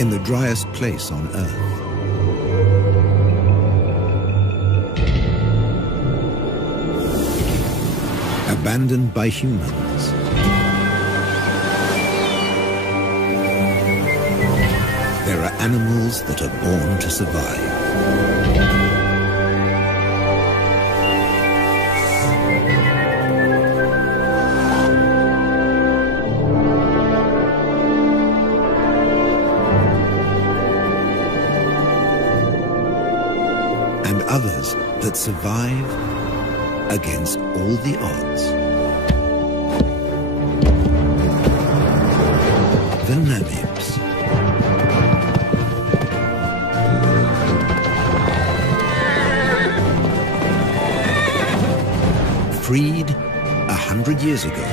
in the driest place on Earth. Abandoned by humans. There are animals that are born to survive. And others that survive against all the odds. The Namibs. Freed 100 years ago.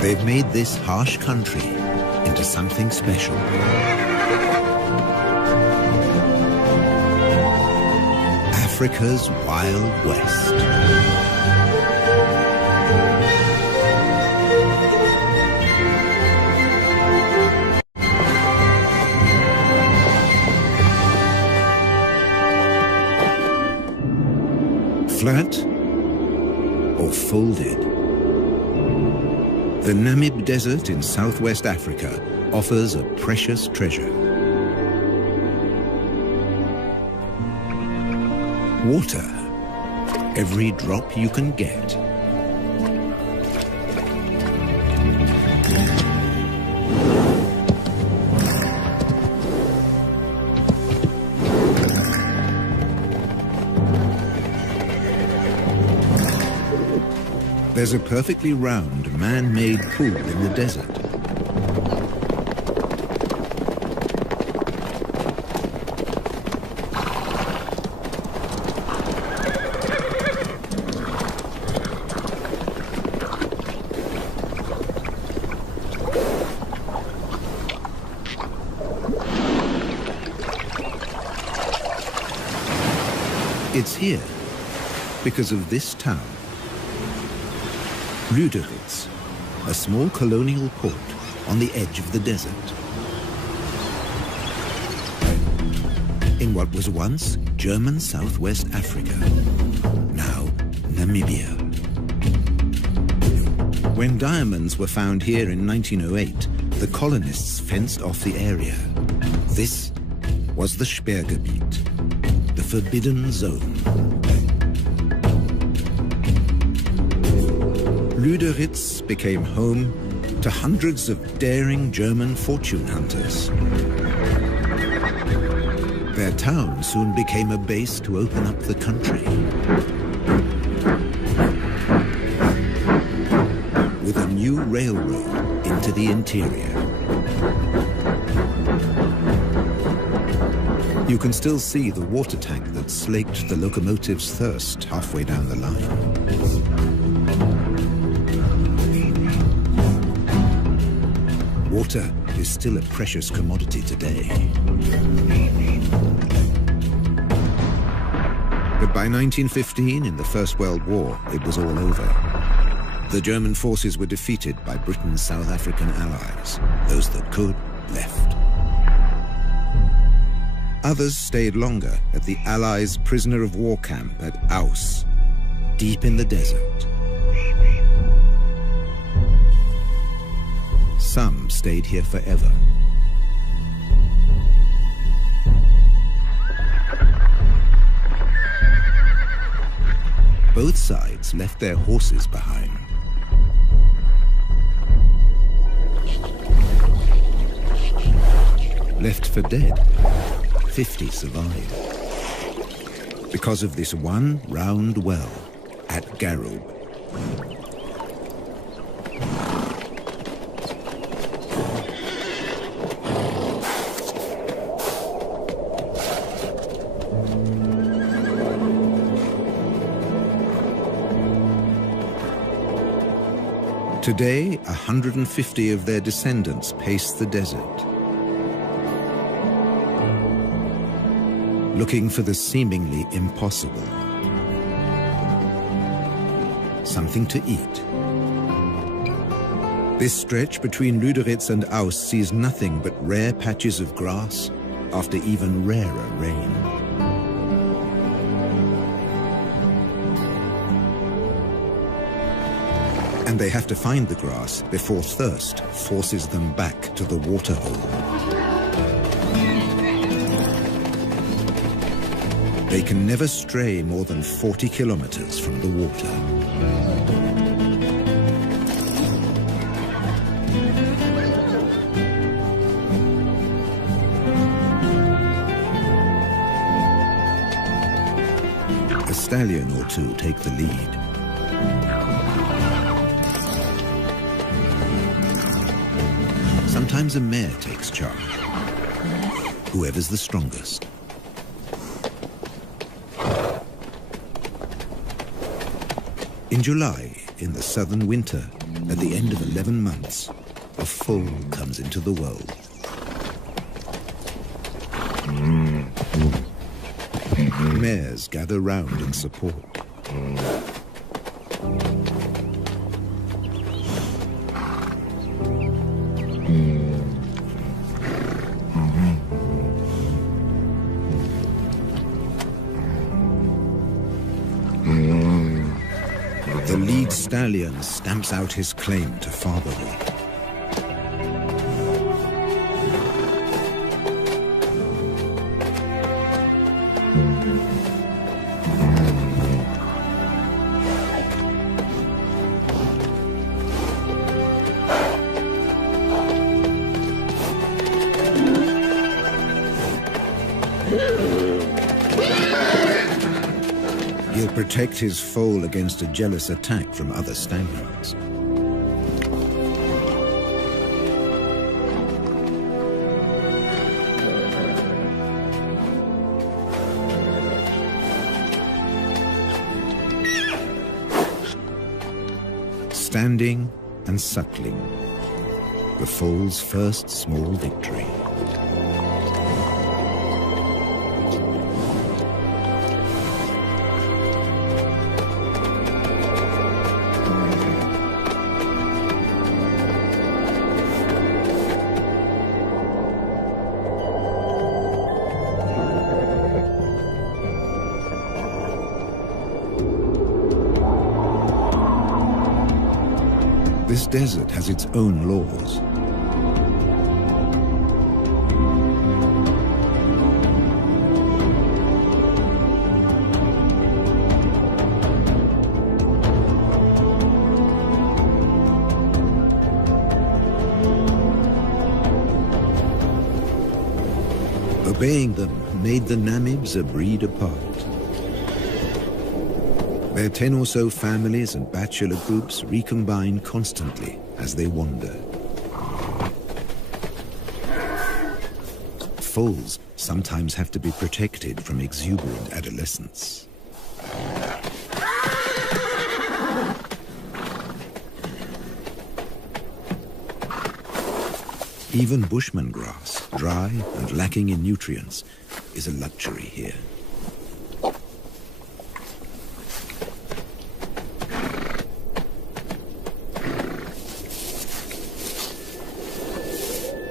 They've made this harsh country into something special. Africa's Wild West. Flat or folded? The Namib Desert in southwest Africa offers a precious treasure. Water, every drop you can get. There's a perfectly round, man-made pool in the desert. It's here because of this town. Lüderitz, a small colonial port on the edge of the desert. In what was once German Southwest Africa, now Namibia. When diamonds were found here in 1908, the colonists fenced off the area. This was the Sperrgebiet, the forbidden zone. Lüderitz became home to hundreds of daring German fortune hunters. Their town soon became a base to open up the country. With a new railroad into the interior. You can still see the water tank that slaked the locomotive's thirst halfway down the line. Water is still a precious commodity today. But by 1915, in the First World War, it was all over. The German forces were defeated by Britain's South African allies. Those that could, left. Others stayed longer at the Allies' prisoner of war camp at Aus, deep in the desert. Some stayed here forever. Both sides left their horses behind. Left for dead, 50 survived. Because of this one round well at Garub. Today, 150 of their descendants pace the desert, looking for the seemingly impossible. Something to eat, This stretch between Lüderitz and Aus sees nothing but rare patches of grass after even rarer rain. And they have to find the grass before thirst forces them back to the waterhole. They can never stray more than 40 kilometers from the water. A stallion or two take the lead. Sometimes a mare takes charge, whoever's the strongest. In July, in the southern winter, at the end of 11 months, a foal comes into the world. Mares gather round and support. The lead stallion stamps out his claim to fatherhood. He'll protect his foal against a jealous attack from other stallions. Standing and suckling, the foal's first small victory. This desert has its own laws. Obeying them made the Namibs a breed apart. Their 10 or so families and bachelor groups recombine constantly as they wander. Foals sometimes have to be protected from exuberant adolescents. Even bushman grass, dry and lacking in nutrients, is a luxury here.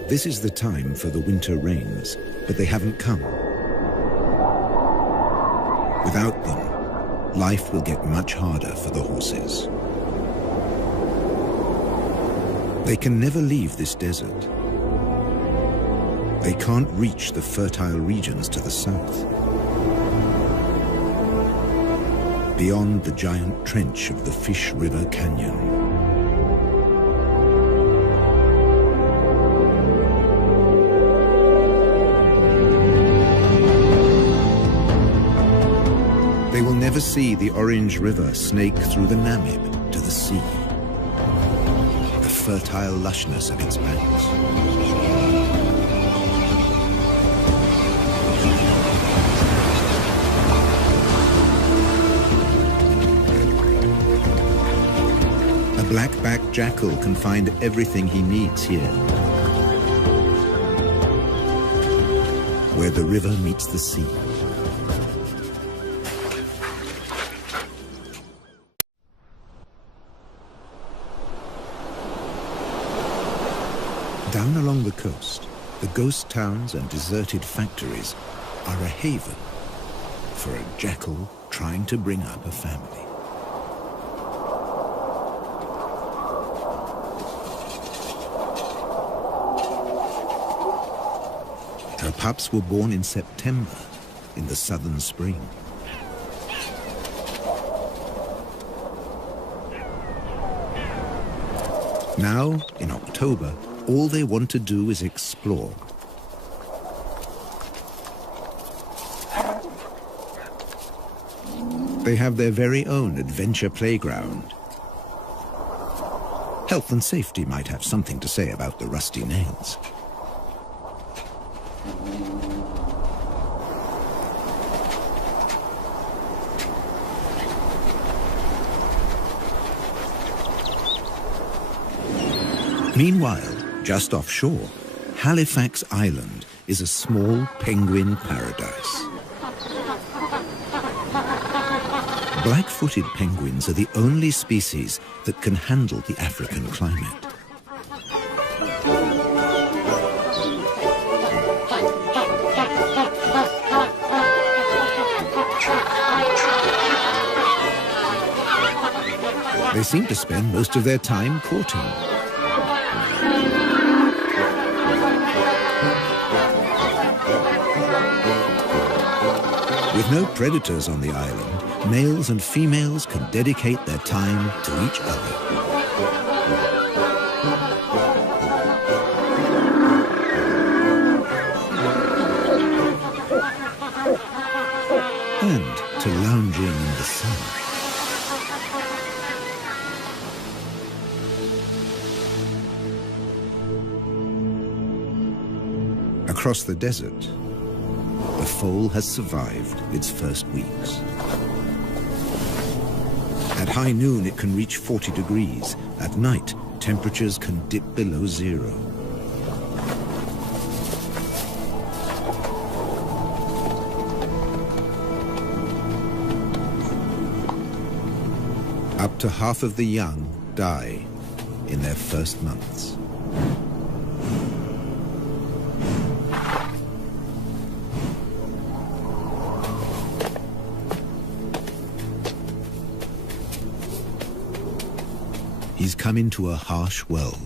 This is the time for the winter rains, but they haven't come. Without them, life will get much harder for the horses. They can never leave this desert. They can't reach the fertile regions to the south. Beyond the giant trench of the Fish River Canyon. They will never see the Orange River snake through the Namib to the sea. The fertile lushness of its banks. A black-backed jackal can find everything he needs here, where the river meets the sea. Down along the coast, the ghost towns and deserted factories are a haven for a jackal trying to bring up a family. Her pups were born in September, in the southern spring. Now, in October, all they want to do is explore. They have their very own adventure playground. Health and safety might have something to say about the rusty nails. Meanwhile, just offshore, Halifax Island is a small penguin paradise. Black-footed penguins are the only species that can handle the African climate. They seem to spend most of their time courting. With no predators on the island, males and females can dedicate their time to each other. And to lounging in the sun. Across the desert, the foal has survived its first weeks. At high noon, it can reach 40 degrees. At night, temperatures can dip below zero. Up to half of the young die in their first months. He's come into a harsh world.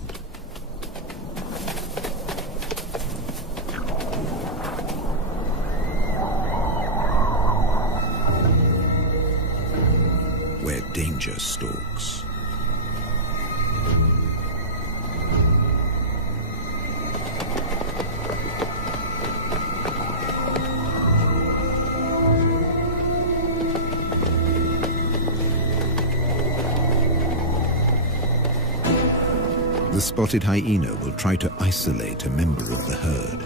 Where danger stalks. The spotted hyena will try to isolate a member of the herd.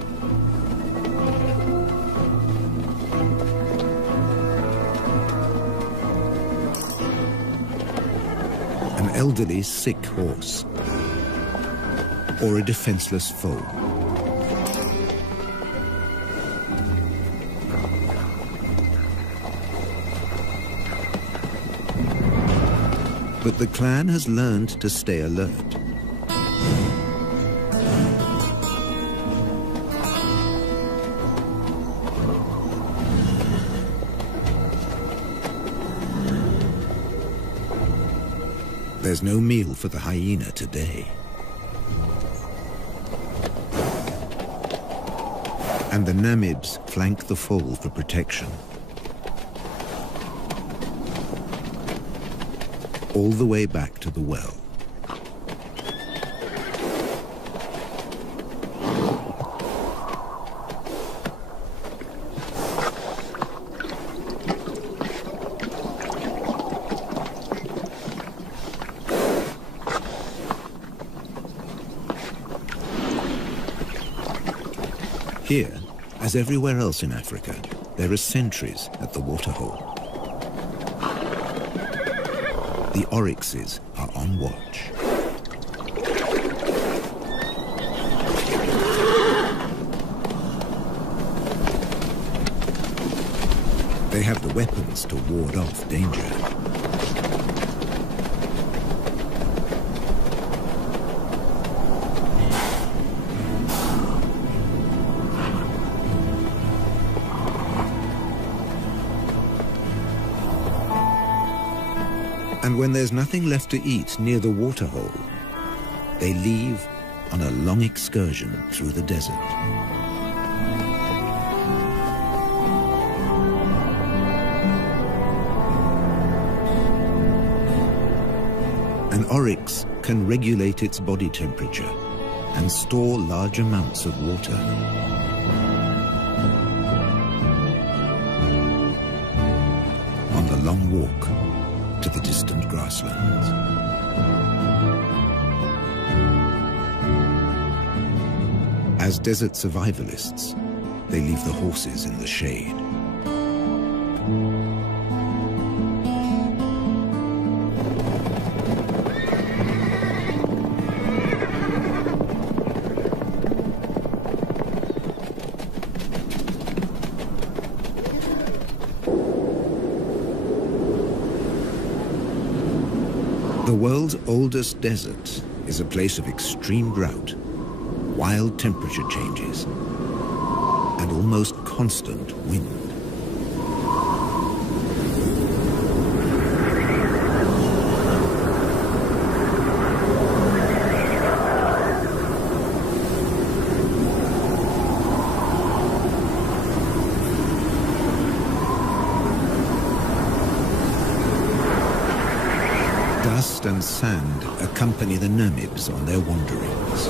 An elderly, sick horse, or a defenseless foal. But the clan has learned to stay alert. There's no meal for the hyena today. And the Namids flank the foal for protection. All the way back to the well. Here, as everywhere else in Africa, there are sentries at the waterhole. The oryxes are on watch. They have the weapons to ward off danger. And when there's nothing left to eat near the waterhole, they leave on a long excursion through the desert. An oryx can regulate its body temperature and store large amounts of water. On the long walk to the distant grasslands. As desert survivalists, they leave the horses in the shade. The world's oldest desert is a place of extreme drought, wild temperature changes, and almost constant wind. Dust and sand accompany the Namibs on their wanderings.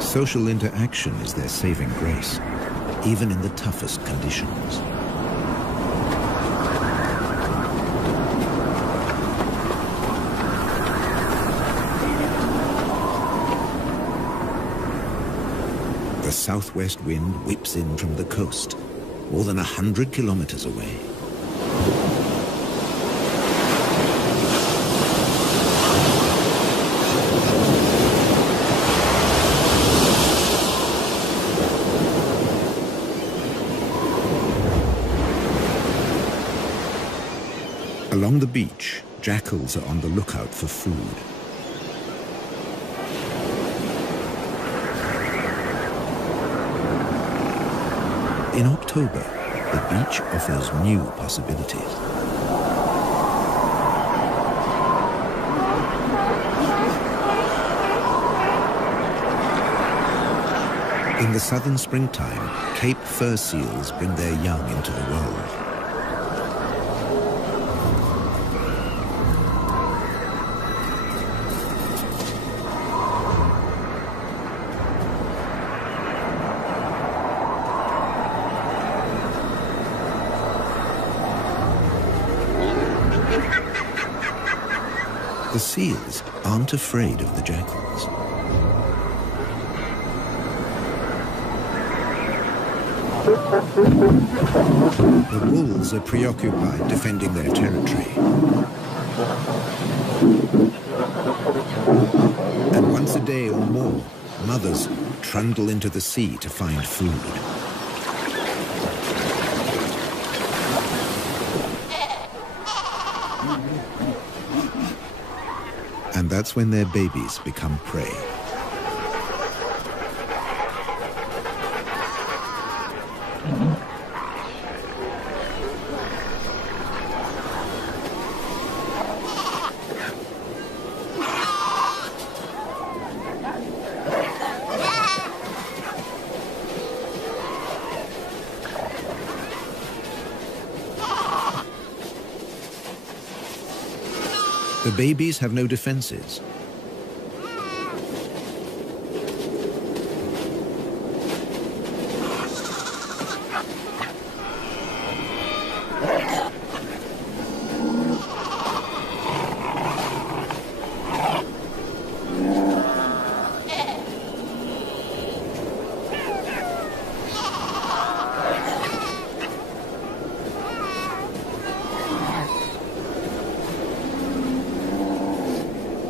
Social interaction is their saving grace, even in the toughest conditions. The southwest wind whips in from the coast, more than 100 kilometers away. Along the beach, jackals are on the lookout for food. In October, the beach offers new possibilities. In the southern springtime, Cape fur seals bring their young into the world. The seals aren't afraid of the jackals. The wolves are preoccupied defending their territory. And once a day or more, mothers trundle into the sea to find food. And that's when their babies become prey. The babies have no defenses.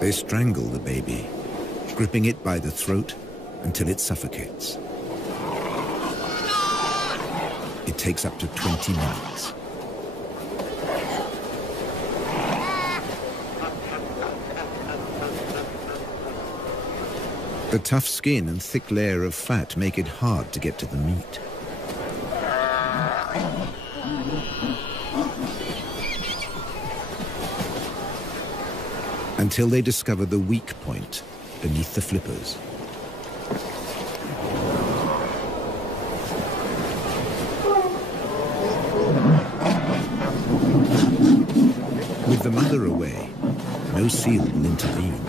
They strangle the baby, gripping it by the throat until it suffocates. It takes up to 20 minutes. The tough skin and thick layer of fat make it hard to get to the meat. Until they discover the weak point beneath the flippers. With the mother away, no seal will intervene.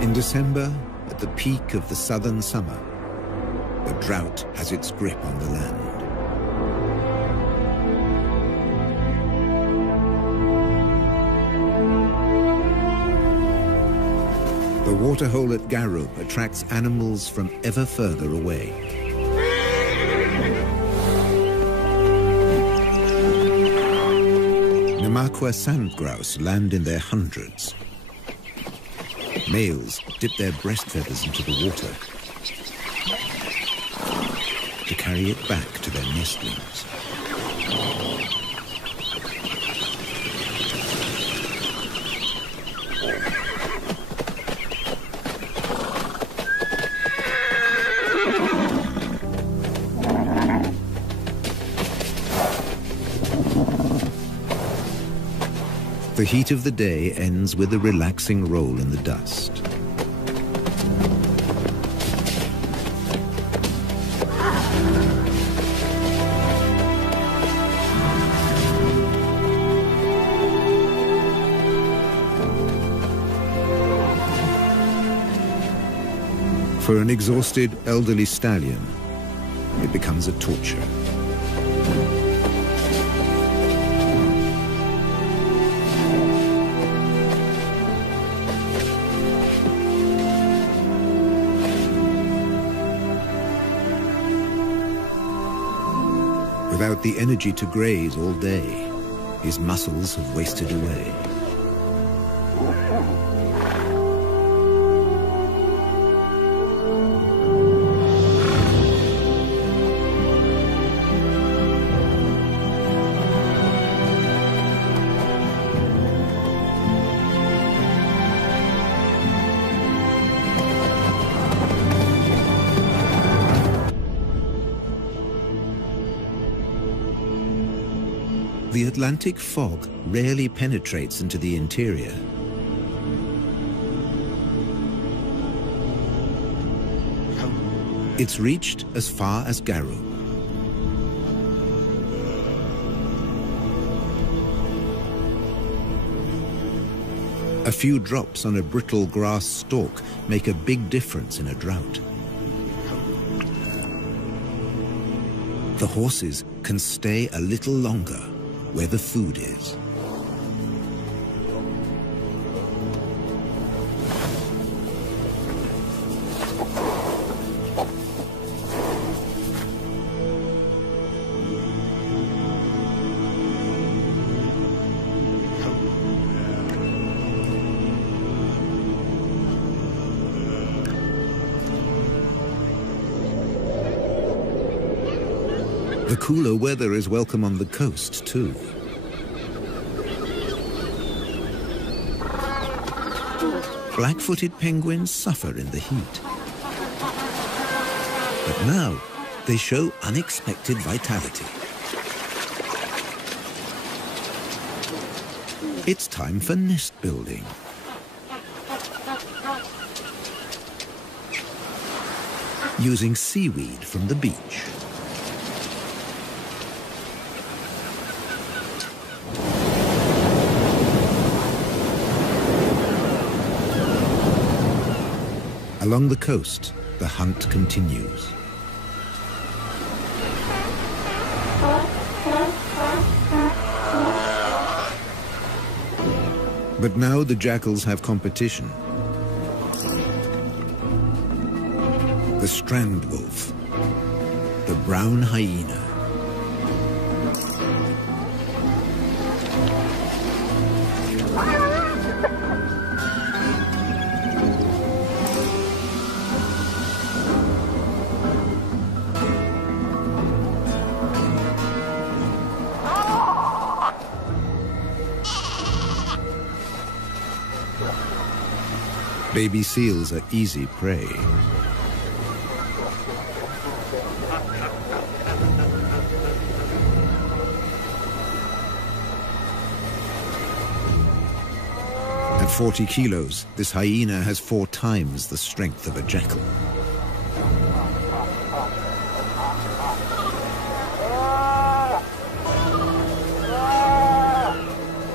In December, at the peak of the southern summer, the drought has its grip on the land. The waterhole at Garub attracts animals from ever further away. Namakwa sand grouse land in their hundreds. Males dip their breast feathers into the water to carry it back to their nestlings. The heat of the day ends with a relaxing roll in the dust. For an exhausted elderly stallion, it becomes a torture. Without the energy to graze all day, his muscles have wasted away. The Atlantic fog rarely penetrates into the interior. It's reached as far as Garub. A few drops on a brittle grass stalk make a big difference in a drought. The horses can stay a little longer where the food is. The cooler weather is welcome on the coast, too. Black-footed penguins suffer in the heat. But now, they show unexpected vitality. It's time for nest building. Using seaweed from the beach. Along the coast, the hunt continues. But now the jackals have competition. The strand wolf, the brown hyena. Baby seals are easy prey. At 40 kilos, this hyena has 4 times the strength of a jackal.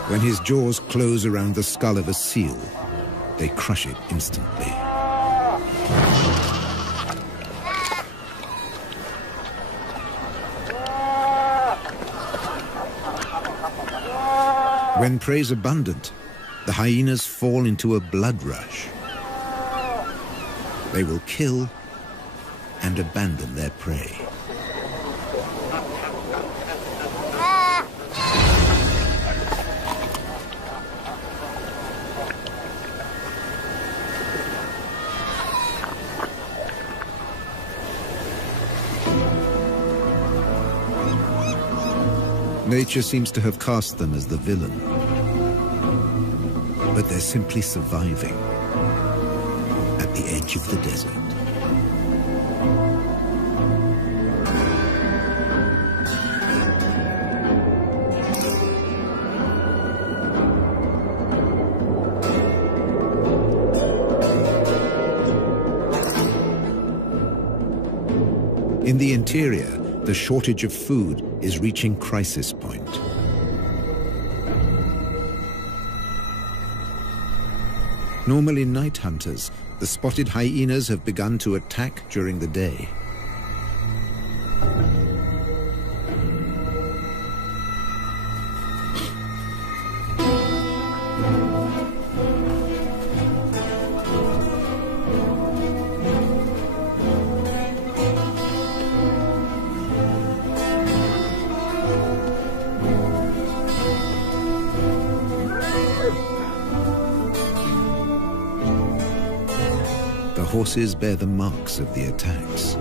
When his jaws close around the skull of a seal, they crush it instantly. When prey is abundant, the hyenas fall into a blood rush. They will kill and abandon their prey. Nature seems to have cast them as the villain, but they're simply surviving at the edge of the desert. In the interior, the shortage of food is reaching crisis point. Normally night hunters, the spotted hyenas have begun to attack during the day. Horses bear the marks of the attacks.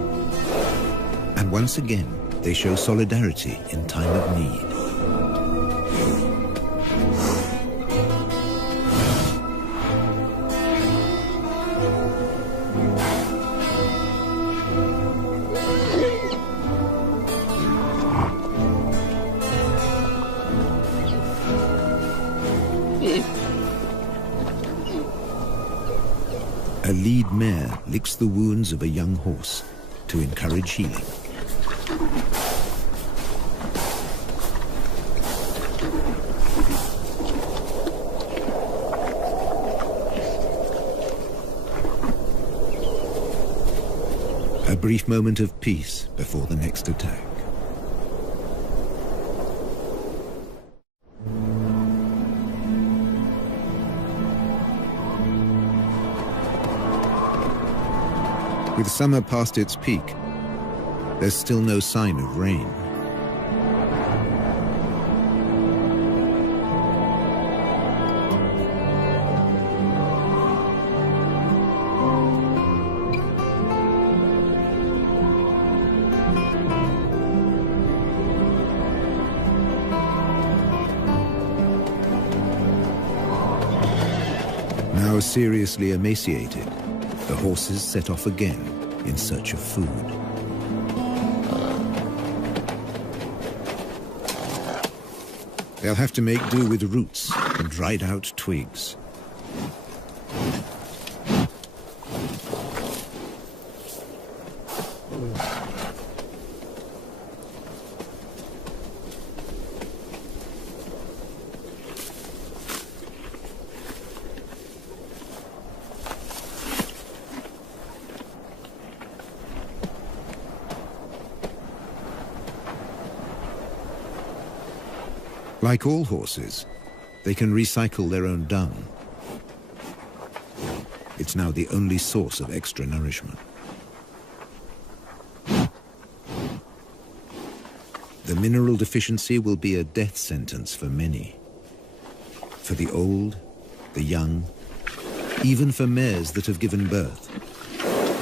And once again, they show solidarity in time of need. A lead mare licks the wounds of a young horse to encourage healing. A brief moment of peace before the next attack. With summer past its peak, there's still no sign of rain. Now seriously emaciated, the horses set off again in search of food. They'll have to make do with roots and dried out twigs. Like all horses, They can recycle their own dung. It's now the only source of extra nourishment. The mineral deficiency will be a death sentence for many. For the old, the young, even for mares that have given birth.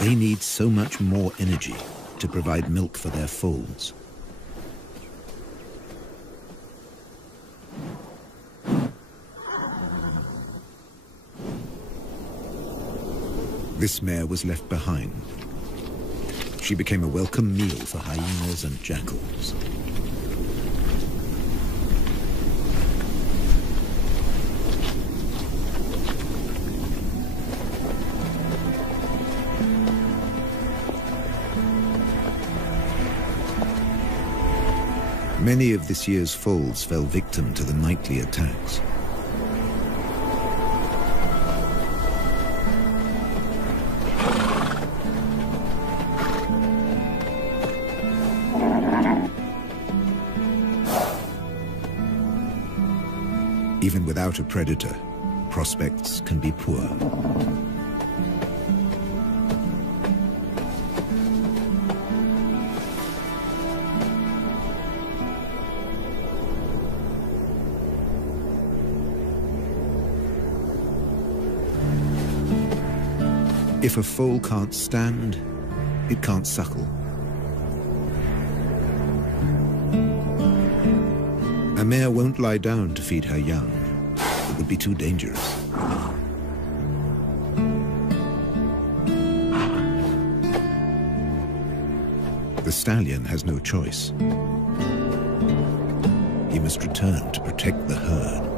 They need so much more energy to provide milk for their foals. This mare was left behind. She became a welcome meal for hyenas and jackals. Many of this year's foals fell victim to the nightly attacks. Even without a predator, prospects can be poor. If a foal can't stand, it can't suckle. A mare won't lie down to feed her young. It would be too dangerous. The stallion has no choice. He must return to protect the herd.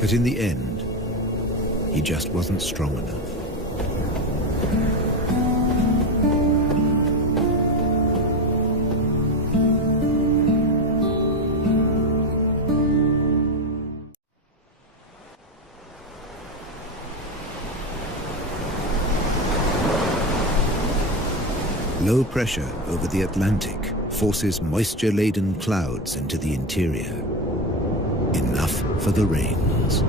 But in the end, he just wasn't strong enough. Low pressure over the Atlantic forces moisture-laden clouds into the interior. Enough for the rains.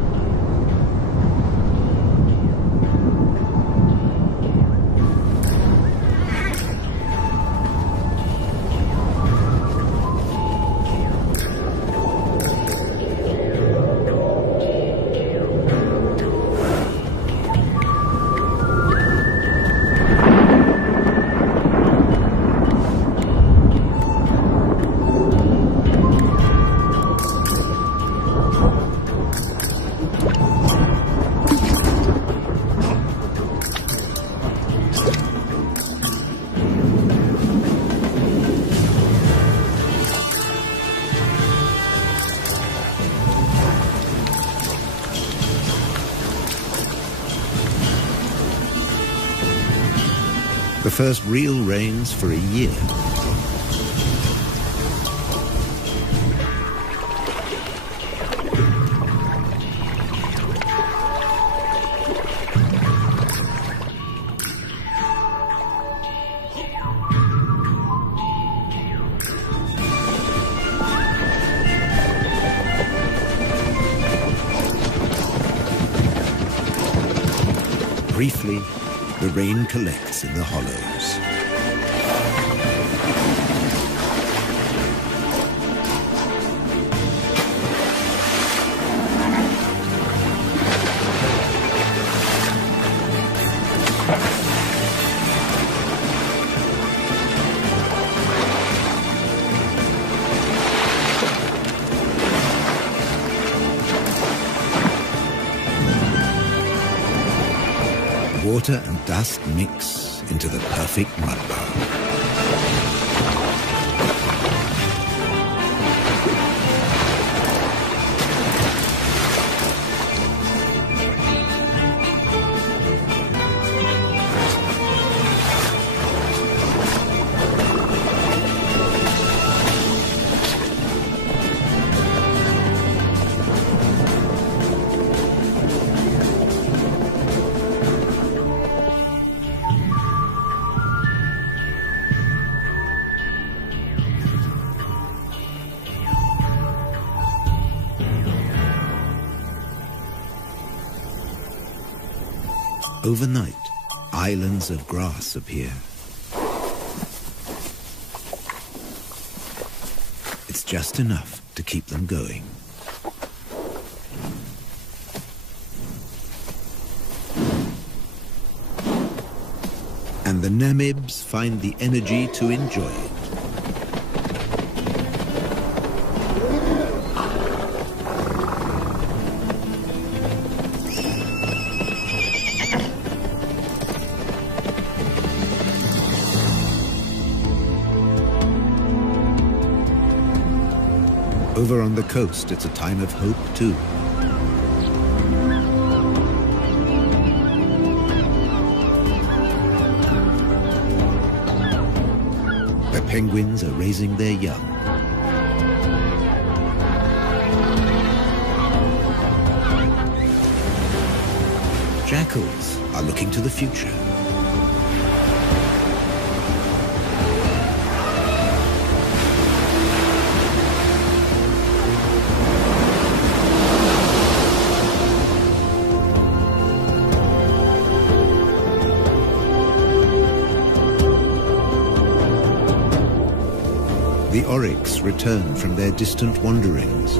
The first real rains for a year. Briefly, the rain collects in the hollows. Water and dust mix into the perfect mudbowl. Overnight, islands of grass appear. It's just enough to keep them going. And the Namibs find the energy to enjoy it. Over on the coast, it's a time of hope, too. The penguins are raising their young. Jackals are looking to the future. The oryx return from their distant wanderings.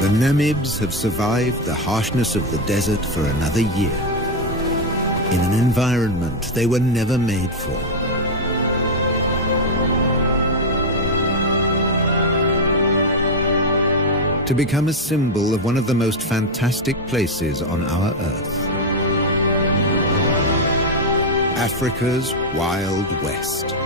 The Namibs have survived the harshness of the desert for another year, in an environment they were never made for. To become a symbol of one of the most fantastic places on our Earth. Africa's Wild West.